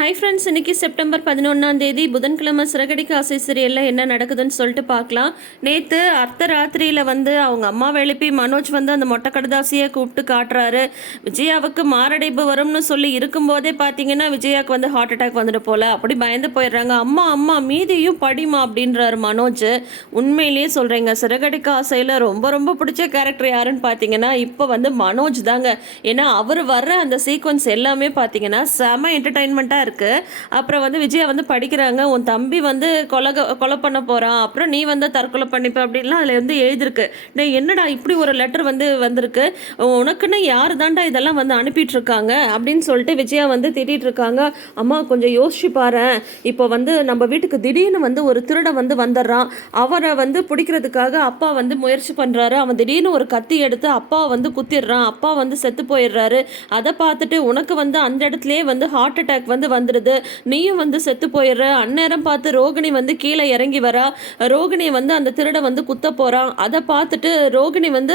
Hi friends இன்னைக்கு September பதினொன்றாம் தேதி புதன்கிழமை சிறகடிக்க ஆசை சீரியலில் என்ன நடக்குதுன்னு சொல்லிட்டு பார்க்கலாம். நேற்று அர்த்த ராத்திரியில் வந்து அவங்க அம்மாவை எழுப்பி மனோஜ் வந்து அந்த மொட்டை கடுதாசியை கூப்பிட்டு காட்டுறாரு. விஜயாவுக்கு மாரடைப்பு வரும்னு சொல்லி இருக்கும்போதே பார்த்தீங்கன்னா விஜயாவுக்கு வந்து ஹார்ட் அட்டாக் வந்துட்டு போல. அப்படி பயந்து போயிடுறாங்க. அம்மா அம்மா மீதியும் படிமா அப்படின்றாரு மனோஜ். உண்மையிலேயே சொல்கிறேங்க சிறகடிக்க ஆசையில் ரொம்ப ரொம்ப பிடிச்ச கேரக்டர் யாருன்னு பார்த்தீங்கன்னா இப்போ வந்து மனோஜ் தாங்க. ஏன்னா அவர் வர்ற அந்த சீக்வன்ஸ் எல்லாமே பார்த்தீங்கன்னா செம என்டர்டைன்மெண்ட்டாக இருக்குது அப்புறம் வந்து விஜயா வந்து படிக்கிறாங்க. உன் தம்பி வந்து கொலை கொலை பண்ண போகிறான் அப்புறம் நீ வந்து தற்கொலை பண்ணிப்ப அப்படின்லாம் அதில் வந்து எழுதிருக்கு டேய் என்னடா இப்படி ஒரு லெட்டர் வந்து வந்திருக்கு? உனக்குன்னு யார் தாண்டா இதெல்லாம் வந்து அனுப்பிட்டுருக்காங்க? அப்படின்னு சொல்லிட்டு விஜயா வந்து திட்டிட்டு இருக்காங்க அம்மா கொஞ்சம் யோசிச்சு பாரு இப்போ வந்து நம்ம வீட்டுக்கு திடீர்னு வந்து ஒரு திருடன் வந்து வந்துடுறான். அவரை வந்து பிடிக்கிறதுக்காக அப்பா வந்து முயற்சி பண்ணுறாரு அவன் திடீர்னு ஒரு கத்தி எடுத்து அப்பா வந்து குத்திடுறான். அப்பா வந்து செத்து போயிடுறாரு. அதை பார்த்துட்டு உனக்கு வந்து அந்த இடத்துலேயே வந்து ஹார்ட் அட்டாக் வந்து வந்துடுது நீயும் வந்து செத்து போயிடுற. அந்நேரம் பார்த்து ரோகிணி வந்து கீழே இறங்கி வரா. ரோகிணியை வந்து அந்த திருடன் வந்து குத்த போகிறான் அதை பார்த்துட்டு ரோகிணி வந்து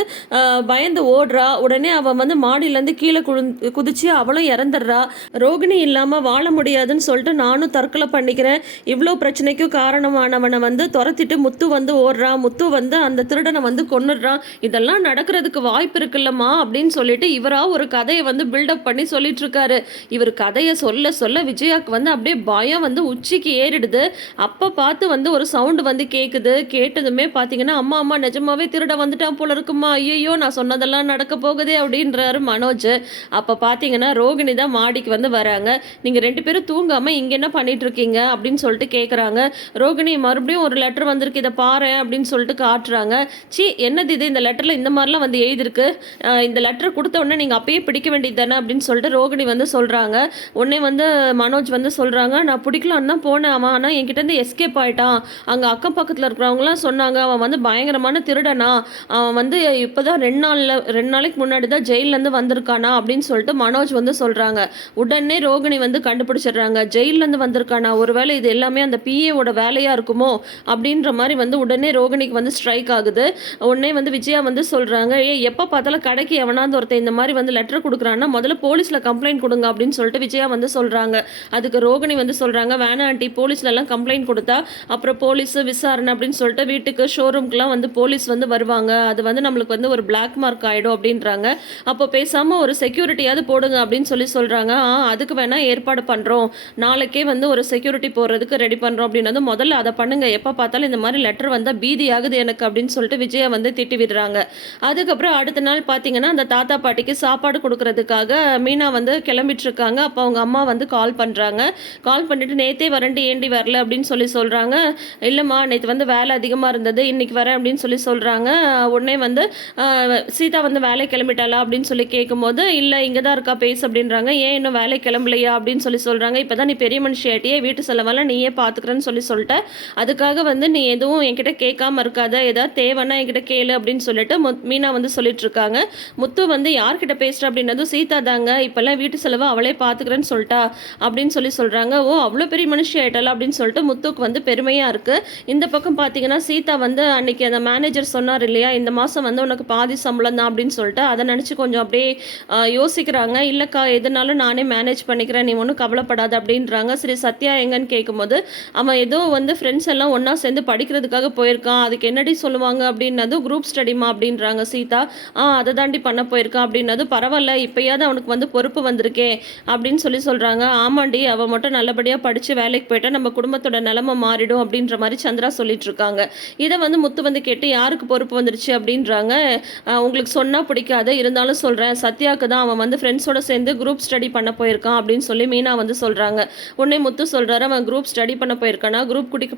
பயந்து ஓடுறா. உடனே அவன் வந்து மாடியிலேருந்து கீழே குழு குதிச்சு அவளும் இறந்துடுறா. ரோகிணி இல்லாமல் வாழ முடியாதுன்னு சொல்லிட்டு நானும் தற்கொலை பண்ணிக்கிறேன். இவ்வளோ பிரச்சனைக்கும் காரணமானவனை வந்து துரத்திட்டு முத்து வந்து ஓடுறான் முத்து வந்து அந்த திருடனை வந்து கொன்னுடுறான் இதெல்லாம் நடக்கிறதுக்கு வாய்ப்பு இருக்குல்லம்மா அப்படின்னு சொல்லிட்டு இவராக ஒரு கதையை வந்து பில்டப் பண்ணி சொல்லிட்டு இருக்காரு. இவர் கதையை சொல்ல சொல்ல விஜயாக்கு வந்து அப்படியே பயம் வந்து உச்சிக்கு ஏறிடுது. அப்போ பார்த்து வந்து ஒரு சவுண்டு வந்து கேட்குது கேட்டதுமே பார்த்தீங்கன்னா அம்மா அம்மா நிஜமாவே திருட வந்துட்டான் போல இருக்குமா? ஐயோ நான் சொன்னதெல்லாம் நடக்க போகுதே அப்படின்றாரு மனோஜ். அப்போ பார்த்தீங்கன்னா ரோகிணி தான் மாடிக்கு வந்து வராங்க. நீங்கள் ரெண்டு பேரும் தூங்காமல் இங்கே என்ன பண்ணிட்டு இருக்கீங்க? அப்படின்னு சொல்லிட்டு கேட்குறாங்க ரோகிணி மறுபடியும் ஒரு லெட்டர் வந்திருக்கு. இதை பாரு அப்படின்னு சொல்லிட்டு காட்டுறாங்க. சி என்னது இது? இந்த லெட்டரில் இந்த மாதிரிலாம் வந்து எழுதிருக்கு இந்த லெட்டர் கொடுத்த உடனே நீங்கள் அப்பயே பிடிக்க வேண்டியது தானே அப்படின்னு சொல்லிட்டு ரோகிணி வந்து சொல்கிறாங்க உடனே வந்து மனோஜ் வந்து சொல்கிறாங்க நான் பிடிக்கலான்னு தான் போனேன் அவன். ஆனால் என்கிட்டருந்து எஸ்கேப் ஆயிட்டான். அங்கே அக்கம் பக்கத்தில் இருக்கிறவங்களாம் சொன்னாங்க அவன் வந்து பயங்கரமான திருடனா. அவன் வந்து இப்போ தான் ரெண்டு நாளில் ரெண்டு நாளைக்கு முன்னாடி தான் ஜெயிலேருந்து வந்திருக்கானா? அப்படின்னு சொல்லிட்டு மனோஜ் வந்து சொல்கிறாங்க உடனே ரோகிணி வந்து கண்டுபிடிச்சிடுறாங்க. ஜெயிலேருந்து வந்திருக்கானா? ஒருவேளை இது எல்லாமே அந்த பிஏவோட வேலையாக இருக்குமோ? அப்படின்ற மாதிரி வந்து உடனே ரோகிணிக்கு வந்து ஸ்ட்ரைக் ஆகுது. உடனே வந்து விஜயா வந்து சொல்கிறாங்க ஏ எப்போ பார்த்தாலும் கடைக்கு எவனாவது ஒருத்தர் இந்த மாதிரி வந்து லெட்டர் கொடுக்குறான்னா முதல்ல போலீஸில் கம்ப்ளைண்ட் கொடுங்க அப்படின்னு சொல்லிட்டு விஜயா வந்து சொல்கிறாங்க அதுக்கு ரோகிணி வந்து சொல்கிறாங்க வேணாம் ஆண்டி போலீஸ்லலாம் கம்ப்ளைண்ட் கொடுத்தா அப்புறம் போலீஸ் விசாரணை அப்படின்னு சொல்லிட்டு வீட்டுக்கு ஷோரூம்க்குலாம் வந்து போலீஸ் வந்து வருவாங்க. அது வந்து நம்மளுக்கு வந்து ஒரு பிளாக் மார்க் ஆகிடும் அப்படின்றாங்க. அப்போ பேசாமல் ஒரு செக்யூரிட்டியாவது போடுங்க அப்படின்னு சொல்லி சொல்கிறாங்க ஆ அதுக்கு வேணால் ஏற்பாடு பண்ணுறோம் நாளைக்கே வந்து ஒரு செக்யூரிட்டி போடுறதுக்கு ரெடி பண்ணுறோம் அப்படின்னது முதல்ல அதை பண்ணுங்கள் எப்போ பார்த்தாலும் இந்த மாதிரி லெட்டர் வந்தால் பீதி ஆகுது எனக்கு அப்படின்னு சொல்லிட்டு விஜயா வந்து திட்டி விடுறாங்க. அதுக்கப்புறம் அடுத்த நாள் பார்த்தீங்கன்னா அந்த தாத்தா பாட்டிக்கு சாப்பாடு கொடுக்கறதுக்காக மீனா வந்து கிளம்பிட்டு இருக்காங்க. அப்போ அவங்க அம்மா வந்து கால் பண்ணுறாங்க கால் பண்ணிட்டு நேத்தே வரண்டு ஏண்டி வரல அப்படின்னு சொல்லி சொல்கிறாங்க இல்லைம்மா நேற்று வந்து வேலை அதிகமாக இருந்தது இன்னைக்கு வரேன் அப்படின்னு சொல்லி சொல்கிறாங்க உடனே வந்து சீதா வந்து வேலை கிளம்பிட்டாளா? அப்படின்னு சொல்லி கேட்கும்போது இல்லை இங்கே தான் இருக்கா பேசு அப்படின்றாங்க. ஏன் இன்னும் வேலை கிளம்பலையா? அப்படின்னு சொல்லி சொல்கிறாங்க இப்போ தான் நீ பெரிய மனுஷியாட்டியே வீட்டு செலவெல்லாம் நீயே பார்த்துக்கிறேன்னு சொல்லி சொல்லிட்ட. அதுக்காக வந்து நீ எதுவும் என்கிட்ட கேட்காம இருக்காத. ஏதாவது தேவைன்னா என்கிட்ட கேளு அப்படின்னு சொல்லிட்டு முத்- மீனா வந்து சொல்லிட்டு இருக்காங்க முத்து வந்து யார்கிட்ட பேசுகிற அப்படின்னதும் சீதா தாங்க இப்போல்லாம் வீட்டு செலவை அவளே பார்த்துக்கிறேன்னு சொல்லிட்டா. அப்படின்னு சொல்லி சொல்கிறாங்க ஓ அவ்வளோ பெரிய மனுஷி ஆகிட்டல அப்படின்னு சொல்லிட்டு முத்துக்கு வந்து பெருமையாக இருக்குது இந்த பக்கம் பார்த்தீங்கன்னா சீதா வந்து அன்னைக்கு அந்த மேனேஜர் சொன்னார் இல்லையா இந்த மாதம் வந்து உனக்கு பாதி சம்பளம் தான் அப்படின்னு சொல்லிட்டு அதை நினச்சி கொஞ்சம் அப்படியே யோசிக்கிறாங்க. இல்லைக்கா எதுனாலும் நானே மேனேஜ் பண்ணிக்கிறேன் நீ ஒன்றும் கவலைப்படாத அப்படின்றாங்க. சரி சத்யா எங்கன்னு கேட்கும்போது அவன் ஏதோ வந்து ஃப்ரெண்ட்ஸ் எல்லாம் ஒன்றா சேர்ந்து படிக்கிறதுக்காக போயிருக்கான். அதுக்கு என்னடி சொல்லுவாங்க அப்படின்னதும் குரூப் ஸ்டடிமா அப்படின்றாங்க சீதா. ஆ அதை தாண்டி பண்ண போயிருக்கான் அப்படின்னதும் பரவாயில்ல இப்போயாவது அவனுக்கு வந்து பொறுப்பு வந்திருக்கே அப்படின்னு சொல்லி சொல்கிறாங்க ஆமாண்டி அவன் மட்டும் நல்லபடியாக படித்து வேலைக்கு போயிட்டா நம்ம குடும்பத்தோட நிலமை மாறிடும் அப்படின்ற மாதிரி சந்திரா சொல்லிட்டு இருக்காங்க. இதை வந்து முத்து வந்து கேட்டு யாருக்கு பொறுப்பு வந்துருச்சு? அப்படின்றாங்க. உங்களுக்கு சொன்னால் பிடிக்காது இருந்தாலும் சொல்கிறேன் சத்யாவுக்கு தான் அவன் வந்து ஃப்ரெண்ட்ஸோட சேர்ந்து குரூப் ஸ்டடி பண்ண போயிருக்கான் அப்படின்னு சொல்லி மீனா வந்து சொல்கிறாங்க உடனே முத்து சொல்கிறாரு அவன் குரூப் ஸ்டடி பண்ண போயிருக்கானா? குரூப் குடி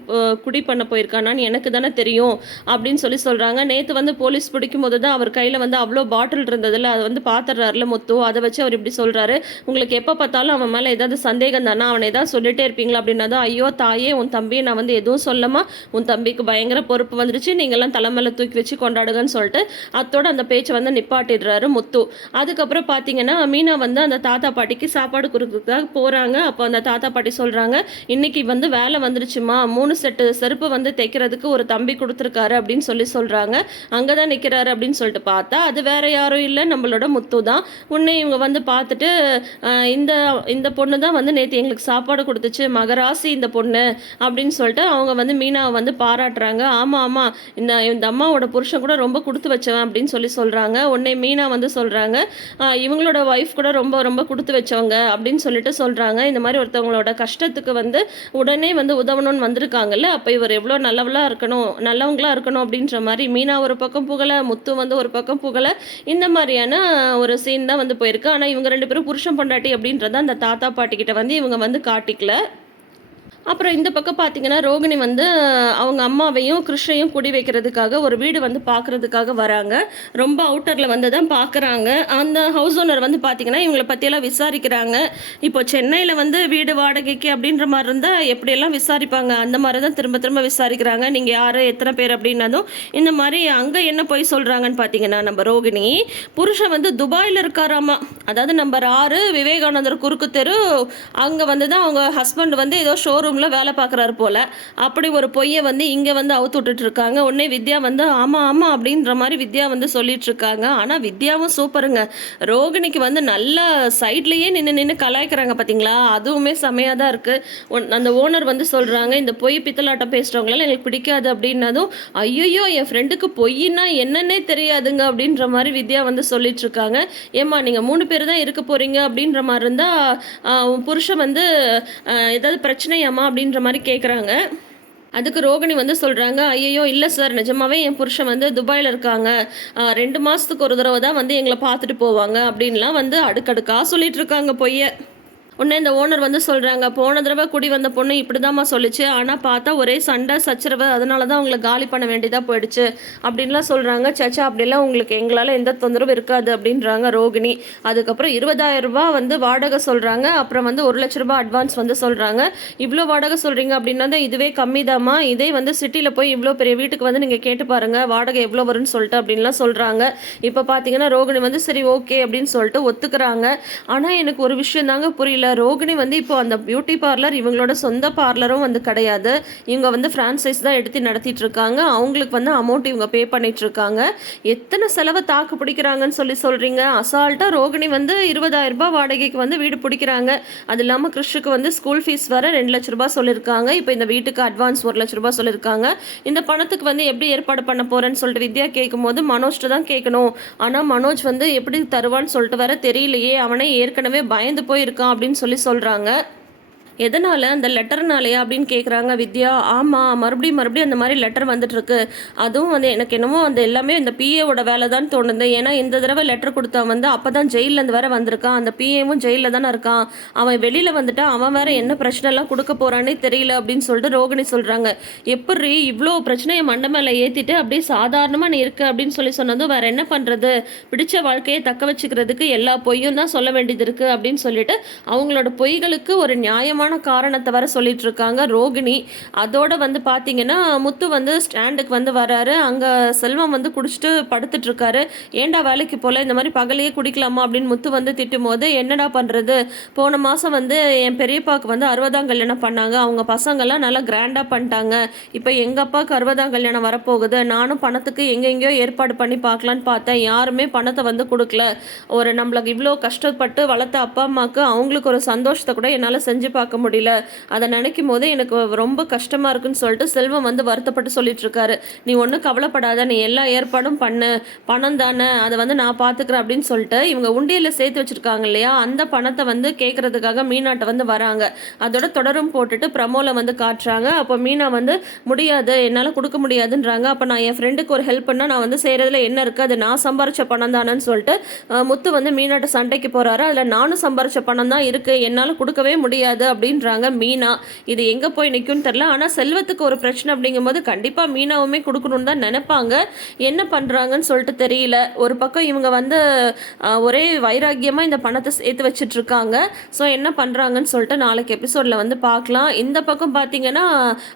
குடி பண்ண போயிருக்கானான்னு எனக்கு தானே தெரியும் அப்படின்னு சொல்லி சொல்கிறாங்க நேற்று வந்து போலீஸ் பிடிக்கும் போது தான் அவர் கையில் வந்து அவ்வளோ பாட்டில் இருந்ததில்ல அதை வந்து பார்த்துடுறாருல முத்து. அதை வச்சு அவர் இப்படி சொல்கிறாரு உங்களுக்கு எப்போ பார்த்தாலும் அவன் மேலே ஏதாவது சந்தேகம் தானே அவனை தான் சொல்லிட்டே இருப்பீங்களா? அப்படின்னா ஐயோ தாயே உன் தம்பியை நான் வந்து எதுவும் சொல்லமா? உன் தம்பிக்கு பயங்கர பொறுப்பு வந்துருச்சு. நீங்கள்லாம் தலைமையில் தூக்கி வச்சு கொண்டாடுங்கன்னு சொல்லிட்டு அத்தோட அந்த பேச்சை வந்து நிப்பாட்டிடுறாரு முத்து. அதுக்கப்புறம் பார்த்தீங்கன்னா மீனா வந்து அந்த தாத்தா பாட்டிக்கு சாப்பாடு கொடுக்கறதுக்காக போகிறாங்க அப்போ அந்த தாத்தா பாட்டி சொல்கிறாங்க இன்னைக்கு வந்து வேலை வந்துருச்சுமா. மூணு செட்டு செருப்பு வந்து தைக்கிறதுக்கு ஒரு தம்பி கொடுத்துருக்காரு அப்படின்னு சொல்லி சொல்கிறாங்க அங்கே தான் நிற்கிறாரு அப்படின்னு சொல்லிட்டு பார்த்தா அது வேற யாரும் இல்லை நம்மளோட முத்து தான் உன்னை இவங்க வந்து பார்த்துட்டு இந்த இந்த பொண்ணு தான் வந்து நேற்று எங்களுக்கு சாப்பாடு கொடுத்துச்சு மகராசி இந்த பொண்ணு அப்படின்னு சொல்லிட்டு அவங்க வந்து மீனாவை வந்து பாராட்டுறாங்க. ஆமாம் ஆமாம் இந்த இந்த அம்மாவோட புருஷன் கூட ரொம்ப கொடுத்து வச்சவன் அப்படின்னு சொல்லி சொல்கிறாங்க உடனே மீனா வந்து சொல்கிறாங்க இவங்களோட ஒய்ஃப் கூட ரொம்ப ரொம்ப கொடுத்து வச்சவங்க அப்படின்னு சொல்லிட்டு சொல்கிறாங்க இந்த மாதிரி ஒருத்தவங்களோட கஷ்டத்துக்கு வந்து உடனே வந்து உதவணும்னு வந்திருக்காங்கல்ல. அப்போ இவர் எவ்வளோ நல்லவளாக இருக்கணும் நல்லவங்களா இருக்கணும் அப்படின்ற மாதிரி மீனா ஒரு பக்கம் புகழ முத்து வந்து ஒரு பக்கம் புகழை இந்த மாதிரியான ஒரு சீன் தான் வந்து போயிருக்கு. ஆனால் இவங்க ரெண்டு பேரும் புருஷன் பொண்டாட்டி அப்படின்றத அந்த தாத்தா பாட்டி பாட்டிக்கிட்ட வந்து இவங்க வந்து காட்டிக்கல. அப்புறம் இந்த பக்கம் பார்த்தீங்கன்னா ரோகிணி வந்து அவங்க அம்மாவையும் கிருஷ்ணையும் குடி வைக்கிறதுக்காக ஒரு வீடு வந்து பார்க்குறதுக்காக வராங்க. ரொம்ப அவுட்டரில் வந்து தான் பார்க்குறாங்க அந்த ஹவுஸ் ஓனர் வந்து பார்த்தீங்கன்னா இவங்களை பற்றியெல்லாம் விசாரிக்கிறாங்க. இப்போ சென்னையில் வந்து வீடு வாடகைக்கு அப்படின்ற மாதிரி இருந்தால் எப்படியெல்லாம் விசாரிப்பாங்க? அந்த மாதிரி தான் திரும்ப திரும்ப விசாரிக்கிறாங்க. நீங்கள் யார் எத்தனை பேர் அப்படின்னதும் இந்த மாதிரி அங்கே என்ன போய் சொல்கிறாங்கன்னு பார்த்தீங்கன்னா நம்ம ரோகிணி புருஷன் வந்து துபாயில் இருக்காராமா? அதாவது நம்பர் ஆறு விவேகானந்தர் குறுக்கு தெரு. அங்கே வந்து தான் அவங்க ஹஸ்பண்ட் வந்து ஏதோ ஷோரூம் ஷோரூமில் வேலை பார்க்குறாரு போல். அப்படி ஒரு பொய்யை வந்து இங்கே வந்து அவுத்து விட்டுட்ருக்காங்க உடனே வித்யா வந்து ஆமாம் ஆமாம் அப்படின்ற மாதிரி வித்யா வந்து சொல்லிகிட்ருக்காங்க ஆனால் வித்யாவும் சூப்பருங்க. ரோகிணிக்கு வந்து நல்ல சைட்லேயே நின்று நின்று கலாய்க்கிறாங்க பார்த்தீங்களா அதுவுமே செமையாக தான் இருக்குது அந்த ஓனர் வந்து சொல்கிறாங்க இந்த பொய் பித்தலாட்டம் பேசுகிறவங்களால எனக்கு பிடிக்காது அப்படின்னதும் ஐயோ என் ஃப்ரெண்டுக்கு பொய்னா என்னன்னே தெரியாதுங்க அப்படின்ற மாதிரி வித்யா வந்து சொல்லிகிட்ருக்காங்க ஏம்மா நீங்கள் மூணு பேர் தான் இருக்க போகிறீங்க அப்படின்ற மாதிரி இருந்தால் புருஷன் வந்து ஏதாவது பிரச்சனையாம்மா அப்படின்ற மாதிரி கேட்குறாங்க அதுக்கு ரோகிணி வந்து சொல்கிறாங்க ஐயோ இல்லை சார் நிஜமாவே என் புருஷன் வந்து துபாயில் இருக்காங்க. ரெண்டு மாதத்துக்கு ஒரு தடவை தான் வந்து எங்களை பார்த்துட்டு போவாங்க. அப்படின்லாம் வந்து அடுக்கடுக்காக சொல்லிட்டு இருக்காங்க பொய்ய. உடனே இந்த ஓனர் வந்து சொல்கிறாங்க போன தடவை குடி வந்த பொண்ணு இப்படி தாம்மா சொல்லிச்சு. ஆனால் பார்த்தா ஒரே சண்டை சச்சரவு அதனால தான் உங்களை காலி பண்ண வேண்டியதாக போயிடுச்சு. அப்படின்லாம் சொல்கிறாங்க சச்சா அப்படிலாம் உங்களுக்கு எங்களால் எந்த தொந்தரவும் இருக்காது அப்படின்றாங்க ரோகிணி. அதுக்கப்புறம் இருபதாயிரம் ரூபா வந்து வாடகை சொல்கிறாங்க அப்புறம் வந்து ஒரு லட்ச ரூபாய் அட்வான்ஸ் வந்து சொல்கிறாங்க இவ்வளோ வாடகை சொல்கிறீங்க அப்படின்னா தான் இதுவே கம்மி இதே வந்து சிட்டியில் போய் இவ்வளோ பெரிய வீட்டுக்கு வந்து நீங்கள் கேட்டு பாருங்கள் வாடகை எவ்வளோ வரும்னு சொல்லிட்டு அப்படின்லாம் சொல்கிறாங்க இப்போ பார்த்தீங்கன்னா ரோகிணி வந்து சரி ஓகே அப்படின்னு சொல்லிட்டு ஒத்துக்கிறாங்க. ஆனால் எனக்கு ஒரு விஷயம் தாங்க புரியல. ரோகிணி வந்து இப்போ அந்த பியூட்டி பார்லர் இவங்களோட சொந்த பார்லரும் வந்து கிடையாது. இவங்க வந்து ஃப்ரான்ச்சைஸ் தான் எடுத்து நடத்திட்டு இருக்காங்க. அவங்களுக்கு வந்து அமௌண்ட் இவங்க பே பண்ணிட்டு இருக்காங்க. எத்தனை செலவை தாக்கு பிடிக்கிறாங்கன்னு சொல்லி சொல்றீங்க? அசால்ட்டாக ரோகிணி வந்து இருபதாயிரம் ரூபாய் வாடகைக்கு வந்து வீடு பிடிக்கிறாங்க. அது இல்லாமல் கிறிஷுக்கு வந்து ஸ்கூல் ஃபீஸ் வர ரெண்டு லட்ச ரூபாய் சொல்லியிருக்காங்க. இப்போ இந்த வீட்டுக்கு அட்வான்ஸ் ஒரு லட்ச ரூபாய் சொல்லியிருக்காங்க. இந்த பணத்துக்கு வந்து எப்படி ஏற்பாடு பண்ண போறேன்னு சொல்லிட்டு வித்யா கேட்கும்போது மனோஜ்ட்டு தான் கேட்கணும். ஆனால் மனோஜ் வந்து எப்படி தருவான்னு சொல்லிட்டு வர தெரியலையே. அவனே ஏற்கனவே பயந்து போயிருக்கான் அப்படின்னு சொல்லி சொல்கிறாங்க எதனால் அந்த லெட்டர்னாலயா அப்படின்னு கேட்குறாங்க வித்யா? ஆமாம் மறுபடியும் மறுபடியும் அந்த மாதிரி லெட்டர் வந்துட்டுருக்கு. அதுவும் வந்து எனக்கு என்னமோ அந்த எல்லாமே இந்த பிஏவோட வேலை தான் தோணுது. ஏன்னா இந்த தடவை லெட்டர் கொடுத்தவன் வந்து அப்போ தான் ஜெயிலேருந்து வேற வந்திருக்கான். அந்த பிஏவும் ஜெயிலில் தானே இருக்கான். அவன் வெளியில் வந்துட்டு அவன் வேற என்ன பிரச்சனைலாம் கொடுக்க போகிறானே தெரியல அப்படின்னு சொல்லிட்டு ரோகிணி சொல்கிறாங்க எப்படி இவ்வளோ பிரச்சனையை மண்டை மேலே ஏற்றிட்டு அப்படியே சாதாரணமாக நீ இருக்கு அப்படின்னு சொல்லி சொன்னதும் வேற என்ன பண்ணுறது பிடிச்ச வாழ்க்கையை தக்க வச்சுக்கிறதுக்கு எல்லா பொய்யும் தான் சொல்ல வேண்டியது இருக்குது அப்படின்னு சொல்லிட்டு அவங்களோட பொய்களுக்கு ஒரு நியாயமான காரணத்தை வர சொல்லிட்டு இருக்காங்க ரோகிணி அதோட வந்து பார்த்தீங்கன்னா முத்து வந்து ஸ்டாண்டுக்கு வந்து வராரு. அங்கே செல்வம் வந்து குடிச்சிட்டு படுத்துட்டு இருக்காரு ஏன்டா வேலைக்கு போல? இந்த மாதிரி பகலையே குடிக்கலாமா? அப்படின்னு முத்து வந்து திட்டும் போது என்னடா பண்ணுறது போன மாதம் வந்து என் பெரியப்பாவுக்கு வந்து அறுபதாம் கல்யாணம் பண்ணாங்க. அவங்க பசங்கள்லாம் நல்லா கிராண்டாக பண்ணிட்டாங்க. இப்போ எங்கள் அப்பாவுக்கு அறுபதாம் கல்யாணம் வரப்போகுது. நானும் பணத்துக்கு எங்கெங்கேயோ ஏற்பாடு பண்ணி பார்க்கலான்னு பார்த்தேன். யாருமே பணத்தை வந்து கொடுக்கல. ஒரு நம்மளுக்கு இவ்வளோ கஷ்டப்பட்டு வளர்த்த அப்பா அம்மாவுக்கு அவங்களுக்கு ஒரு சந்தோஷத்தை கூட என்னால் செஞ்சு பார்க்க முடியல. அதை நினைக்கும் போது எனக்கு ரொம்ப கஷ்டமாக இருக்குன்னு சொல்லிட்டு செல்வம் வந்து வருத்தப்பட்டு சொல்லிட்டு இருக்காரு நீ ஒன்றும் கவலைப்படாத நீ எல்லா ஏற்பாடும் பண்ணு. பணம் தானே. அதை வந்து நான் பார்த்துக்கிறேன் அப்படின்னு சொல்லிட்டு இவங்க உண்டியில் சேர்த்து வச்சிருக்காங்க இல்லையா? அந்த பணத்தை வந்து கேட்கறதுக்காக மீனாட்ட வந்து வராங்க. அதோட தொடரும் போட்டுட்டு பிரமோல வந்து காட்டுறாங்க. அப்போ மீனா வந்து முடியாது. என்னால் கொடுக்க முடியாதுன்றாங்க. அப்போ நான் என் ஃப்ரெண்டுக்கு ஒரு ஹெல்ப் பண்ணால் நான் வந்து செய்கிறதுல என்ன இருக்குது அது நான் சம்பாரிச்ச பணம் தானேன்னு சொல்லிட்டு முத்து வந்து மீனாட்ட சண்டைக்கு போகிறாரு அதில் நானும் சம்பாரிச்ச பணம் தான் இருக்குது என்னால் கொடுக்கவே முடியாது அப்படின்றாங்க மீனா. இது எங்கே போய் நிற்கும்னு தெரில ஆனால் செல்வத்துக்கு ஒரு பிரச்சனை அப்படிங்கும்போது கண்டிப்பாக மீனாவுமே கொடுக்கணும்னு தான் நினைப்பாங்க. என்ன பண்ணுறாங்கன்னு சொல்லிட்டு தெரியல. ஒரு பக்கம் இவங்க வந்து ஒரே வைராக்கியமாக இந்த பணத்தை சேர்த்து வச்சிட்ருக்காங்க. ஸோ என்ன பண்ணுறாங்கன்னு சொல்லிட்டு நாளைக்கு எபிசோடில் வந்து பார்க்கலாம். இந்த பக்கம் பார்த்தீங்கன்னா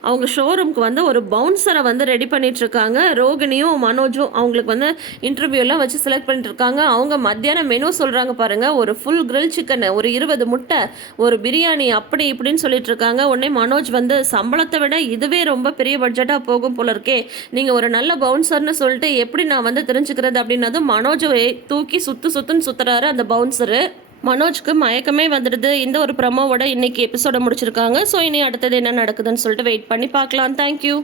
அவங்க ஷோரூம்க்கு வந்து ஒரு பவுன்சரை வந்து ரெடி பண்ணிகிட்ருக்காங்க ரோகிணியும் மனோஜும் அவங்களுக்கு வந்து இன்டர்வியூலாம் வச்சு செலக்ட் பண்ணிட்டுருக்காங்க அவங்க மத்தியானம் மெனு சொல்கிறாங்க பாருங்கள் ஒரு ஃபுல் கிரில் சிக்கன் ஒரு இருபது முட்டை ஒரு பிரியாணி அப்படி இப்படின்னு சொல்லிட்டு இருக்காங்க உடனே மனோஜ் வந்து சம்பளத்தை விட இதுவே ரொம்ப பெரிய பட்ஜெட்டாக போகும் போல இருக்கே. நீங்கள் ஒரு நல்ல பவுன்சர்னு சொல்லிட்டு எப்படி நான் வந்து தெரிஞ்சுக்கிறது? அப்படின்னதும் மனோஜை தூக்கி சுத்து சுத்துன்னு சுத்துறாரு அந்த பவுன்சரு மனோஜ்க்கு மயக்கமே வந்துடுது. இந்த ஒரு ப்ரமோவோட இன்னைக்கு எபிசோட முடிச்சிருக்காங்க. ஸோ இனி அடுத்தது என்ன நடக்குதுன்னு சொல்லிட்டு வெயிட் பண்ணி பார்க்கலாம். தேங்க்யூ